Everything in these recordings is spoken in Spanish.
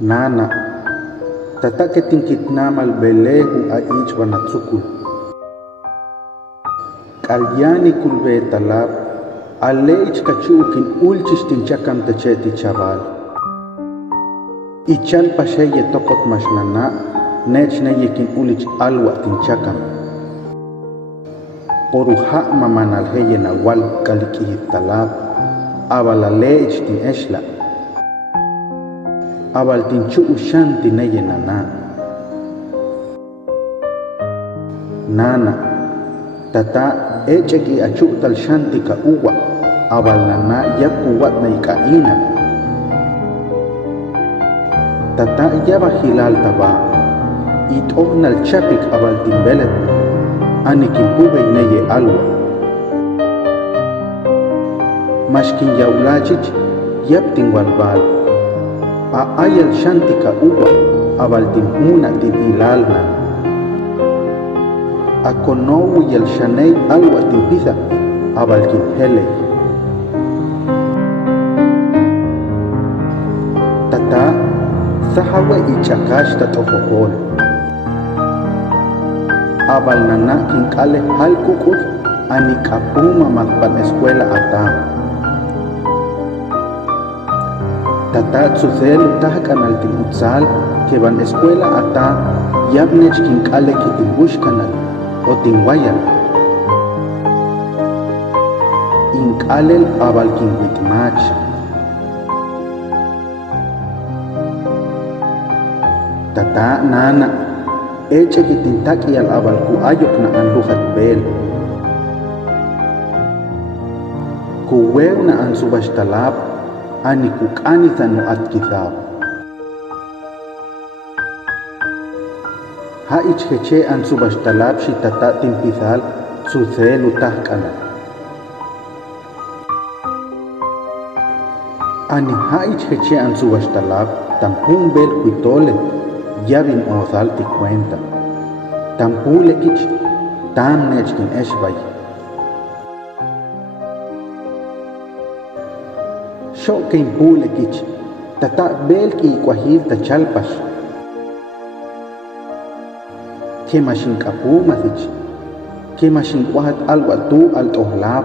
Nana, tata que tinkitnamal belehu a ichwan atzukul. Kalyani kulbe talab, ale ichkachukin ulchis tinchakam techeti chaval. Ichal pasheye tokot mashnana, nech neyekin ulich alwa tinchakam. Poruha mamanalheye nawal kalikihit talab, abalale ichtin eshla. Abal tinchu ushanti neye nana. Nana, tata echeki achutal shanti ka uwa, abal nana yakuwat na ikaina. Tata yaba hilal taba, itohnal chapik abal timbelet, anikimpube neye alwa. Mashkin yaulachich, yaptin walbal. Ayal shantika uwa abaltin una tin ilalna akonowu yal shanei alwa tin pisa abalkin hele tata sahawa ichakash tatohokol abal nana kinkale halkukul ani kapuma matpan escuela ata tata tsuzelu tahkan al timutzal que van escuela ata yabnech kinkale kitimbush kanal o tinwayal inkalel abal kinwitmach tata nana eche kitintaki al abal ku ayok na anluhat bel kuwew na an subashtalab ani kuk'anithan no atkithab. Ha ichheche an subashtalab shi tata timpithal suthelu tahkana. Ani ha ichheche an subashtalab tampun bel kuitole yabin othal ti cuenta. Tampule kich tam nechkin eshbay. Shoke impule kich, tata belki ikwahil tachalpash. Kemashin kapumathich, kemashin kwahat alwatu al tohlab,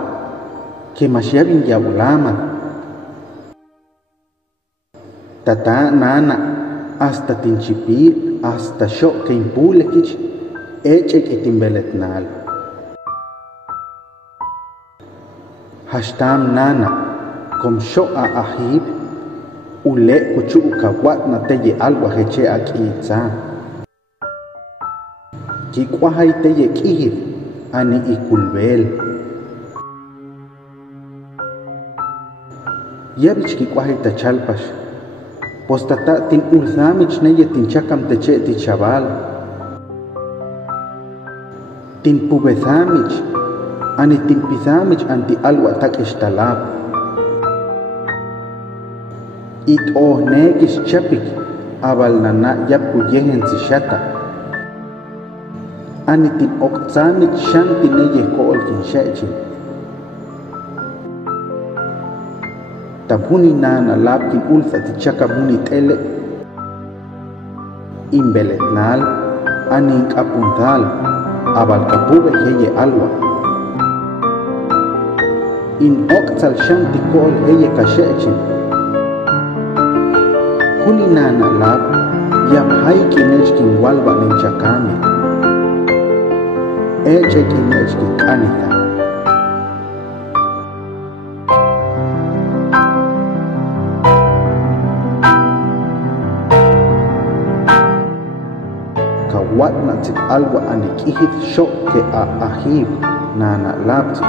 kemashyabin yaulamad. Tata nana, hasta tinchipil, hasta shoke impule kich, echek itimbeletnal. Hashtam nana, kom sho'a ahib ule kuchu ukawat na teye alwa heche akitza kikwahay teye kihid ani ikulbel yabich kikwahay tachalpash postata tin ulzamich neye tinchakam teche ti chaval tin pubezamich ani tin pizamich anti alwa takishtalab it oh negis chapik abal nana yapu yehen si shata anitin oktzamit shanti neye kool kin shechi tabuni nana labkin ulfa ti chakabuni tele imbeletnal anin kapuntal abal kapube heye alwa in oktzal shanti kool heye kashechi Kuni nana lab yam hai kinechkin walba ninchakami eche kinechkin kanita kawat na tsit alwa anikihit shok ke a ahib nana labzik